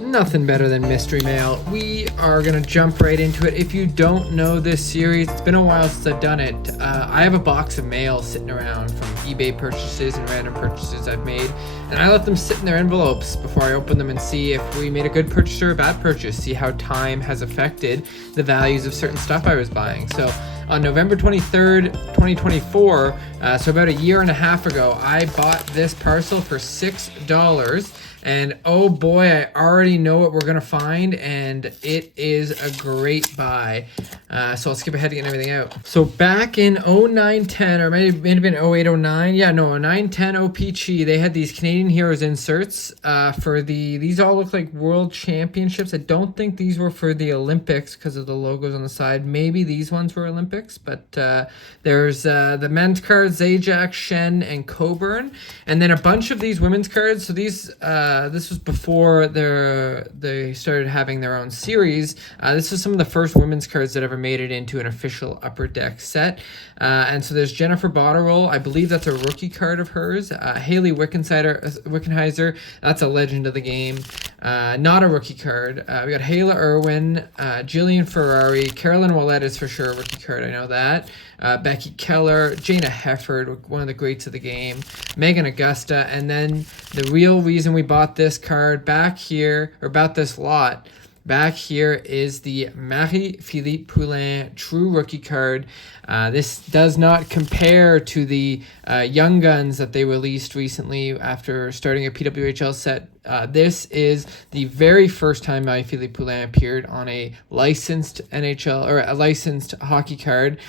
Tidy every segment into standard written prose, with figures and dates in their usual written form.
Nothing better than mystery mail. We are gonna jump right into it. If you don't know this series, it's been a while since I've done it. I have a box of mail sitting around from eBay purchases and random purchases I've made, and I let them sit in their envelopes before I open them and see if we made a good purchase or a bad purchase, see how time has affected the values of certain stuff I was buying. So on November 23rd, 2024, so about a year and a half ago, I bought this parcel for $6. And oh boy, I already know what we're gonna find, and it is a great buy. So I'll skip ahead to getting everything out. So back in 09-10, or maybe have been 08-09, yeah, no, 09-10 o-pee-chee, they had these Canadian Heroes inserts for these all look like World Championships. I don't think these were for the Olympics because of the logos on the side. Maybe these ones were Olympics, but there's the men's cards, Zajac, Shen, and Coburn, and then a bunch of these women's cards. So these this was before they started having their own series. This was some of the first women's cards that ever made it into an official Upper Deck set. And so there's Jennifer Botterill. I believe that's a rookie card of hers. Haley Wickenheiser, that's a legend of the game. Not a rookie card. We got Hayla Irwin, Jillian Ferrari, Carolyn Ouellette is for sure a rookie card, I know that. Becky Keller, Jana Hefford, one of the greats of the game, Megan Augusta, and then the real reason we bought this card back here, or about this lot, back here is the Marie-Philippe Poulin True Rookie card. This does not compare to the Young Guns that they released recently after starting a PWHL set. This is the very first time Marie-Philippe Poulin appeared on a licensed NHL or a licensed hockey card,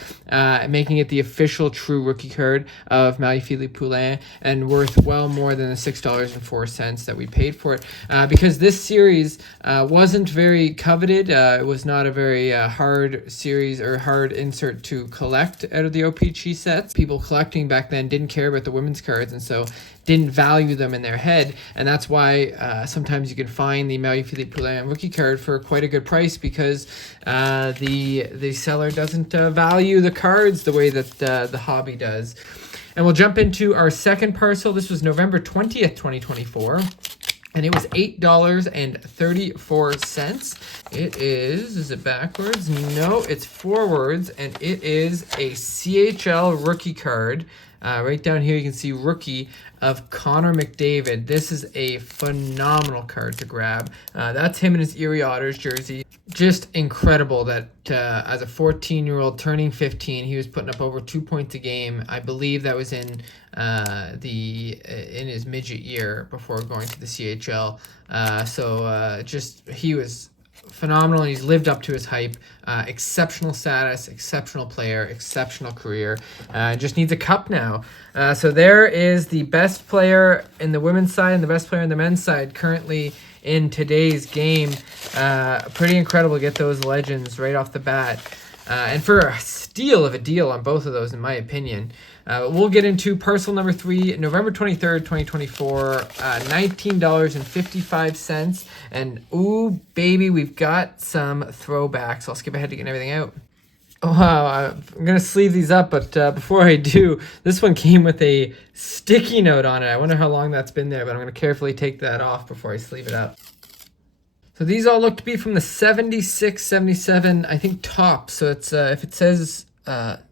making it the official true rookie card of Marie-Philippe Poulin, and worth well more than the $6.04 that we paid for it. Because this series wasn't very coveted. It was not a very hard series or hard insert to collect out of the o-pee-chee sets. People collecting back then didn't care about the women's cards, and so didn't value them in their head, and that's why sometimes you can find the Marie-Philippe Poulin rookie card for quite a good price, because the seller doesn't value the cards the way that the hobby does. And we'll jump into our second parcel. This was November 20th, 2024. And it was $8.34. It is it backwards? No, it's forwards, and it is a CHL rookie card. Right down here you can see rookie of Connor McDavid. This is a phenomenal card to grab. That's him in his Erie Otters jersey. Just incredible that as a 14-year-old turning 15, he was putting up over 2 points a game. I believe that was in his midget year before going to the CHL. Just he was phenomenal, and he's lived up to his hype. Exceptional status, exceptional player, exceptional career. Just needs a cup now. So there is the best player in the women's side and the best player in the men's side currently in today's game. Pretty incredible to get those legends right off the bat. And for a steal of a deal on both of those, in my opinion. We'll get into parcel number 3, November 23rd, 2024, $19.55. And ooh, baby, we've got some throwbacks. I'll skip ahead to getting everything out. Oh, wow, I'm going to sleeve these up, but before I do, this one came with a sticky note on it. I wonder how long that's been there, but I'm going to carefully take that off before I sleeve it up. So these all look to be from the 76, 77, I think, top. So it's if it says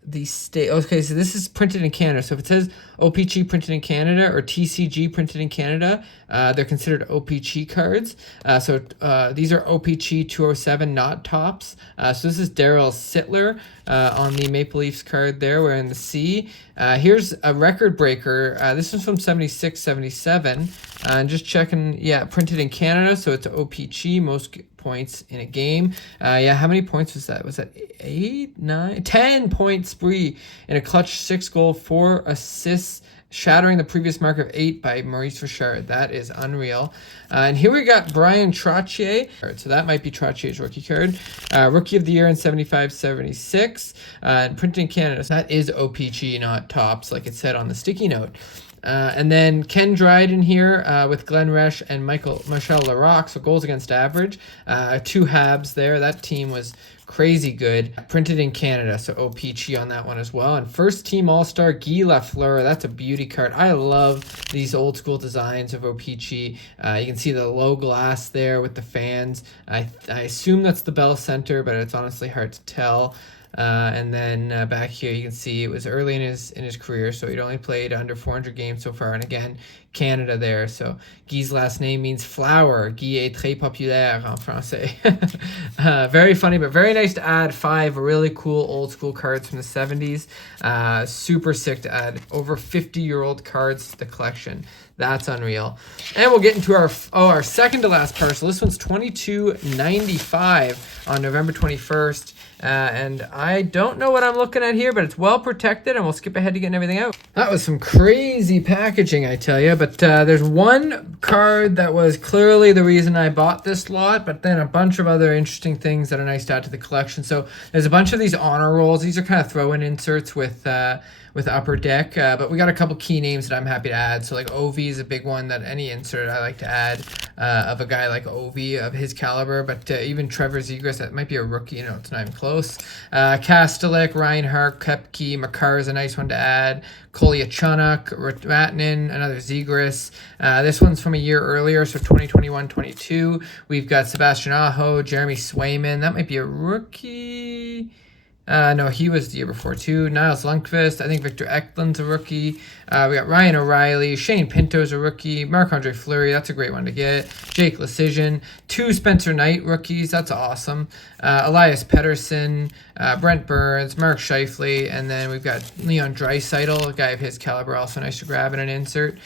the state, okay, so this is printed in Canada. So if it says o-pee-chee printed in Canada or TCG printed in Canada, they're considered o-pee-chee cards. These are o-pee-chee 207, not tops. So this is Daryl Sittler on the Maple Leafs card there, wearing the C. Here's a record breaker. This is from 76, 77. And just checking, yeah, printed in Canada, so it's o-pee-chee, most points in a game. How many points was that? Was that 8, 9, 10 point spree in a clutch 6-goal, 4 assists, shattering the previous mark of 8 by Maurice Richard. That is unreal. And here we got Brian Trottier. So that might be Trottier's rookie card. Rookie of the year in 75, 76. And printed in Canada. So that is o-pee-chee, not tops, like it said on the sticky note. And then Ken Dryden here with Glenn Resch and Michel Larocque, so goals against average. 2 Habs there. That team was crazy good. Printed in Canada, so o-pee-chee on that one as well. And first team all-star Guy Lafleur. That's a beauty card. I love these old school designs of o-pee-chee. You can see the low glass there with the fans. I assume that's the Bell Center, but it's honestly hard to tell. And then back here you can see it was early in his career, so he'd only played under 400 games so far. And again, Canada there. So Guy's last name means flower. Guy est très populaire en français. Very funny, but very nice to add 5 really cool old school cards from the 70s. Super sick to add over 50-year-old cards to the collection. That's unreal. And we'll get into our second to last parcel. This one's $22.95 on November 21st. And I don't know what I'm looking at here, but it's well protected, and we'll skip ahead to getting everything out. That was some crazy packaging, I tell you. But there's one card that was clearly the reason I bought this lot, but then a bunch of other interesting things that are nice to add to the collection. So there's a bunch of these honor rolls. These are kind of throw-in inserts with Upper Deck, but we got a couple key names that I'm happy to add. So like Ovi is a big one that any insert I like to add of a guy like Ovi of his caliber, but even Trevor Zegras, that might be a rookie, it's not even close. Kastelik, Reinhardt, Kepke, Makar is a nice one to add. Kolyachonok, Ratnin, another Zegras. This one's from a year earlier, so 2021-22. We've got Sebastian Aho, Jeremy Swayman, that might be a rookie. No, he was the year before too. Niles Lundqvist. I think Victor Ekland's a rookie. We got Ryan O'Reilly. Shane Pinto's a rookie. Marc-Andre Fleury. That's a great one to get. Jake Lecision. 2 Spencer Knight rookies. That's awesome. Elias Pettersson. Brent Burns. Mark Scheifele. And then we've got Leon Draisaitl, a guy of his caliber. Also nice to grab in an insert.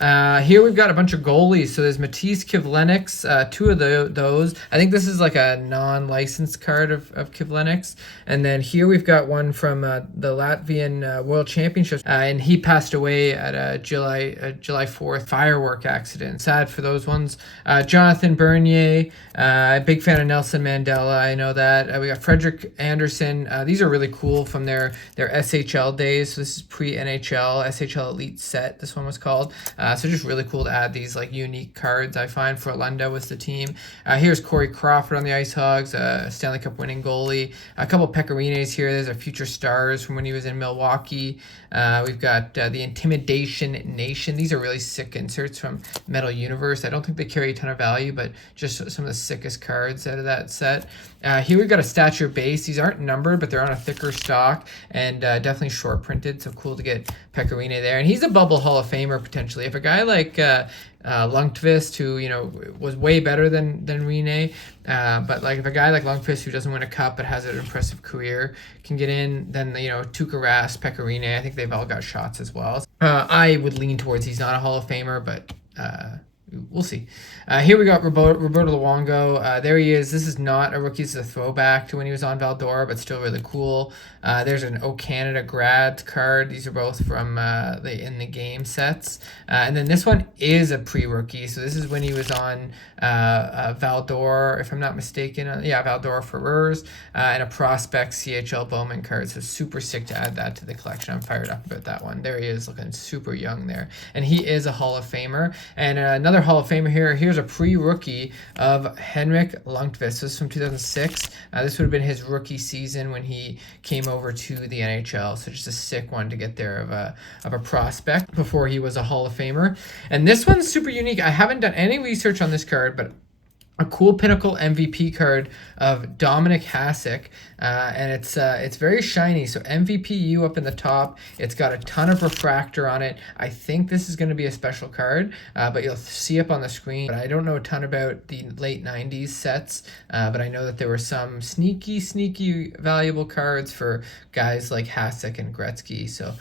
Here we've got a bunch of goalies. So there's Matisse Kivlenieks, 2 of those. I think this is like a non-licensed card of Kivlenieks. And then here we've got one from the Latvian World Championships, and he passed away at a July 4th firework accident. Sad for those ones. Jonathan Bernier, big fan of Nelson Mandela. I know that. We got Frederick Anderson. These are really cool from their SHL days. So this is pre-NHL, SHL Elite Set, this one was called. So just really cool to add these like unique cards, I find, for Lunda with the team. Here's Corey Crawford on the Ice Hogs, Stanley Cup winning goalie. A couple Pecorines here. There's a future stars from when he was in Milwaukee. We've got the Intimidation Nation. These are really sick inserts from Metal Universe. I don't think they carry a ton of value, but just some of the sickest cards out of that set. Here we've got a Stature base. These aren't numbered, but they're on a thicker stock and definitely short printed. So cool to get Pecorine there. And he's a bubble Hall of Famer potentially. If a guy like Lundqvist, who was way better than Rene, but like if a guy like Lundqvist, who doesn't win a cup but has an impressive career, can get in, then Tuukka Rask, Pecorine, I think they've all got shots as well. I would lean towards he's not a Hall of Famer, but we'll see. Here we got Roberto Luongo. There he is. This is not a rookie. This is a throwback to when he was on Valdora, but still really cool. There's an O Canada grad card. These are both from the In the Game sets. And then this one is a pre-rookie. So this is when he was on Valdor, if I'm not mistaken. Valdor Ferrers, and a Prospect CHL Bowman card. So super sick to add that to the collection. I'm fired up about that one. There he is, looking super young there. And he is a Hall of Famer. And another Hall of Famer here. Here's a pre-rookie of Henrik Lundqvist. This is from 2006. This would have been his rookie season when he came over to the NHL. So just a sick one to get there of a prospect before he was a Hall of Famer. And this one's super unique. I haven't done any research on this card, but a cool Pinnacle MVP card of Dominic Hasek, and it's very shiny. So MVPU up in the top. It's got a ton of refractor on it. I think this is going to be a special card, but you'll see up on the screen. But I don't know a ton about the late 90s sets, but I know that there were some sneaky valuable cards for guys like Hasek and Gretzky. So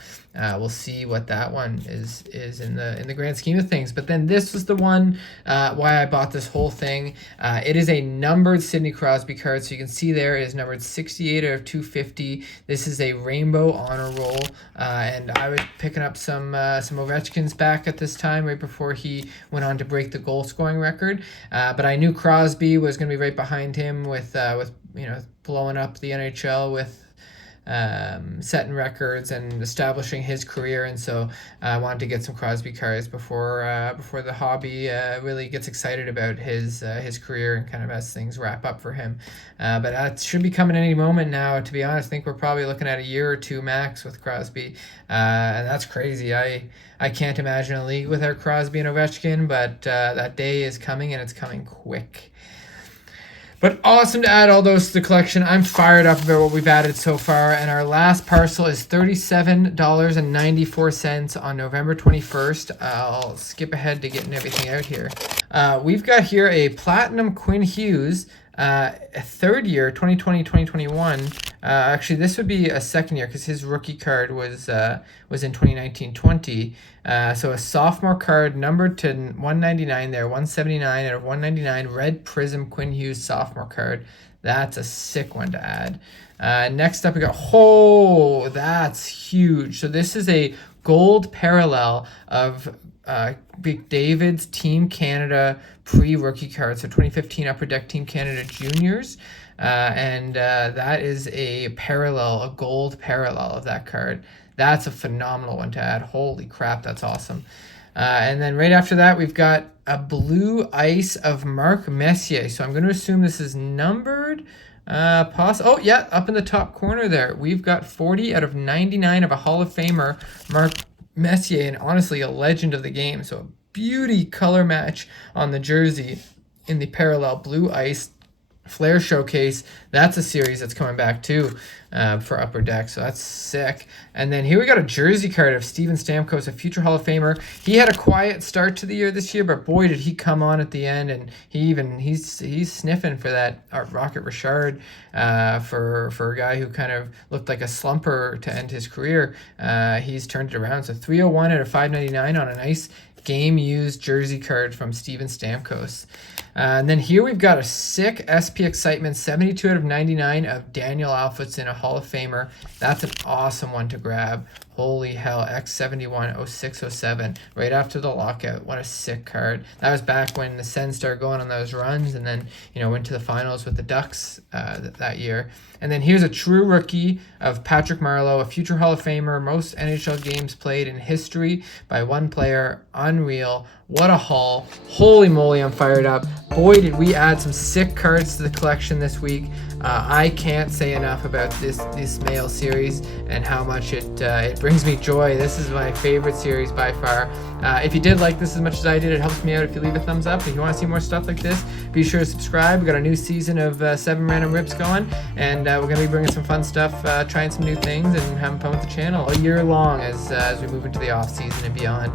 we'll see what that one is in the grand scheme of things. But then this was the one why I bought this whole thing. It is a numbered Sidney Crosby card, so you can see there it is numbered 68 out of 250. This is a rainbow honor roll, and I was picking up some Ovechkins back at this time, right before he went on to break the goal scoring record. But I knew Crosby was going to be right behind him with blowing up the NHL with setting records and establishing his career. And so I wanted to get some Crosby cards before the hobby really gets excited about his career and kind of as things wrap up for him. But that should be coming any moment now. To be honest, I think we're probably looking at a year or two max with Crosby, and that's crazy. I can't imagine a league without Crosby and Ovechkin, but that day is coming, and it's coming quick. But awesome to add all those to the collection. I'm fired up about what we've added so far, and our last parcel is $37.94 on November 21st. I'll skip ahead to getting everything out here. We've got here a Platinum Quinn Hughes, a third year, 2020-2021. Actually, this would be a second year because his rookie card was in 2019-20. So a sophomore card numbered to 199 there, 179 out of 199, red prism Quinn Hughes sophomore card. That's a sick one to add. Next up we got, that's huge. So this is a gold parallel of McDavid's Team Canada pre-rookie card. So 2015 Upper Deck Team Canada Juniors. And that is a gold parallel of that card. That's a phenomenal one to add. Holy crap, that's awesome. And then right after that, we've got a blue ice of Mark Messier. So I'm going to assume this is numbered. Oh, yeah, up in the top corner there. We've got 40 out of 99 of a Hall of Famer, Mark Messier, and honestly a legend of the game. So a beauty color match on the jersey in the parallel blue ice Flair Showcase. That's a series that's coming back too for Upper Deck, so that's sick. And then here we got a jersey card of Steven Stamkos, a future Hall of Famer. He had a quiet start to the year this year, but boy did he come on at the end, and he's sniffing for that Rocket Richard for a guy who kind of looked like a slumper to end his career. He's turned it around, so 301 out of 599 on a nice game-used jersey card from Steven Stamkos. And then here we've got a sick SP Excitement 72 out of 99 of Daniel Alfredson, a Hall of Famer. That's an awesome one to grab. Holy hell, X71 0607, right after the lockout. What a sick card. That was back when the Sens started going on those runs and then, went to the finals with the Ducks that year. And then here's a true rookie of Patrick Marleau, a future Hall of Famer, most NHL games played in history by one player. Unreal. What a haul. Holy moly, I'm fired up. Boy, did we add some sick cards to the collection this week. I can't say enough about this mail series and how much it brings me joy. This is my favorite series by far. If you did like this as much as I did, it helps me out if you leave a thumbs up. If you want to see more stuff like this, be sure to subscribe. We got a new season of 7 Random Rips going, and we're going to be bringing some fun stuff, trying some new things, and having fun with the channel all year long as we move into the off season and beyond.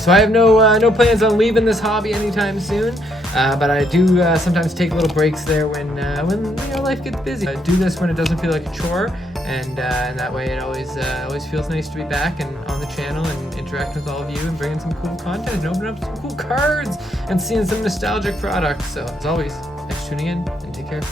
So I have no plans on leaving this hobby anytime soon, but I do sometimes take little breaks there when life gets busy. I do this when it doesn't feel like a chore, and that way it always feels nice to be back and on the channel and interacting with all of you and bringing some cool content and opening up some cool cards and seeing some nostalgic products. So as always, thanks for tuning in and take care.